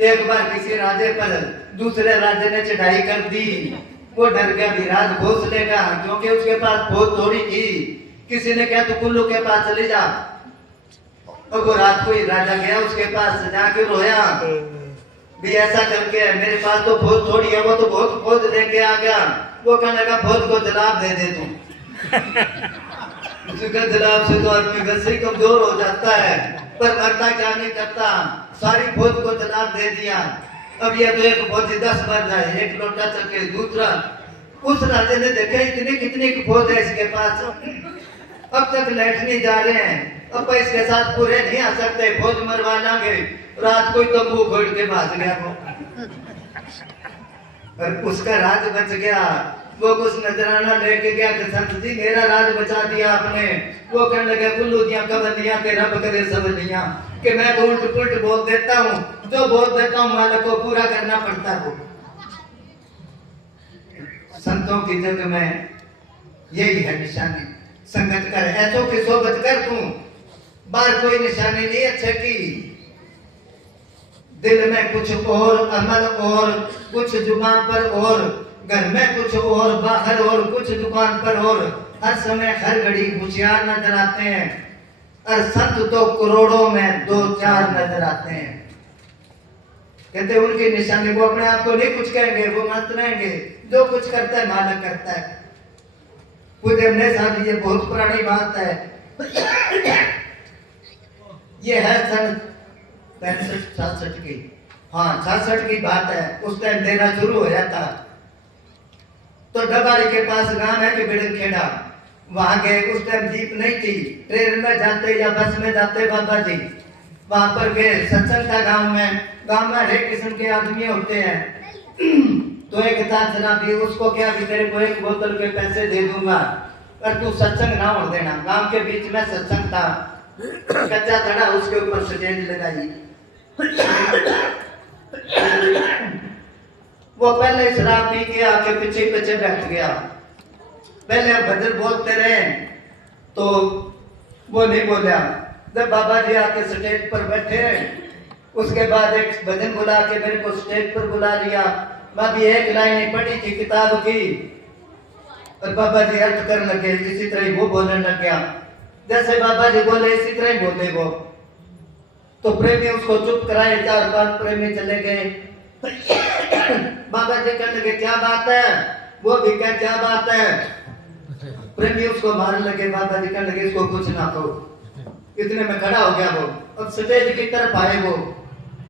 एक बार किसी राजे पर दूसरे राजे ने चढ़ाई कर दी। वो डर गया विराट घोष लेगा, क्योंकि उसके पास बहुत थोड़ी थी। किसी ने कहा तू कुल्लू के पास चले जा। और वो रात को ही राजा गया उसके पास, जाके रोया भी ऐसा करके मेरे पास तो बहुत थोड़ी है। वो तो बहुत फौज लेके आ गया। वो कहने लगा फौज को जवाब दे दे तू। उसका जवाब से तो आदमी वैसे ही कमजोर हो जाता है, पर मरता क्या नहीं करता। सारी फौज को जवाब दे दिया। अब ये तो एक फौजी 10 मर जाए, एक लोटा चके दूसरा। उस राजे ने देखा इतनी कितनी की फौज है इसके पास, अब तक लैट नहीं जा रहे हैं, अब इसके साथ पूरे नहीं आ सकते, फौज मरवा लांगे। रात को तंबू खोल के भाग गया वो, और उसका राज बच गया। वो कुछ नजराना लेके गया कि संत जी मेरा राज बचा दिया आपने। वो कहने लगे कुल्लू दिया कबलियां के रब करे सब लिया, कि मैं तो उल्ट पुल्ट बोल देता हूँ, जो बोल देता हूँ मालिक को पूरा करना पड़ता है। संतों की जग में यही है निशानी, संगत कर ऐसों की सोबत कर तू, बाहर कोई निशानी नहीं अच्छे की। दिल में कुछ और, अमल और, कुछ जुबान पर और, घर में कुछ और, बाहर और, कुछ दुकान पर और, हर समय हर घड़ी होशियार नजर आते हैं। और संत तो करोड़ों में 2-4 नजर आते हैं। कहते उनकी निशानी, वो अपने आप को नहीं कुछ कहेंगे, वो मत रहेंगे, जो कुछ करता है मालिक करता है। पूज्य हमने साहब ये बहुत पुरानी बात है। ये है सन 65-66 की, हाँ 66 की बात है। उस टाइम डेरा शुरू हो जाता, तो डबाड़ी के पास गांव है कि बिड़खेड़ा, वहां गए। उस टाइम जीप नहीं थी, ट्रेन में जाते या बस में जाते बाबा जी। वहां पर गए, सत्संग था गांव में। गांव में हर किस्म के आदमी होते हैं। तो एक था शराबी, उसको क्या कि तेरे को 1 बोतल के पैसे दे दूंगा, पर तू सत्संग ना हो देना। गांव के बीच में सत्संग था, कच्चा धड़ा, उसके ऊपर स्टेज लगाई। वो पहले शराब पी के आके पीछे पीछे बैठ गया। पहले हम भजन बोलते रहे तो वो नहीं बोला। जब बाबा जी आके स्टेज पर बैठे, उसके बाद एक भजन बुला के मेरे को स्टेज पर बुला लिया। बाबी एक लाइन पढ़ी थी किताब की, और बाबा जी अर्थ करने लगे। इसी तरह वो बोलने लग गया, जैसे बाबा जी बोले इसी तरह ही बोले वो। तो प्रेमी उसको चुप कराए, 4-5 प्रेमी चले गए। बाबा जी कहने लगे क्या बात है, वो भी क्या क्या बात है। प्रेमी उसको मारने लगे। बाबा जी कहने लगे इसको कुछ ना करो। इतने में खड़ा हो गया वो, अब स्टेज की तरफ आए वो।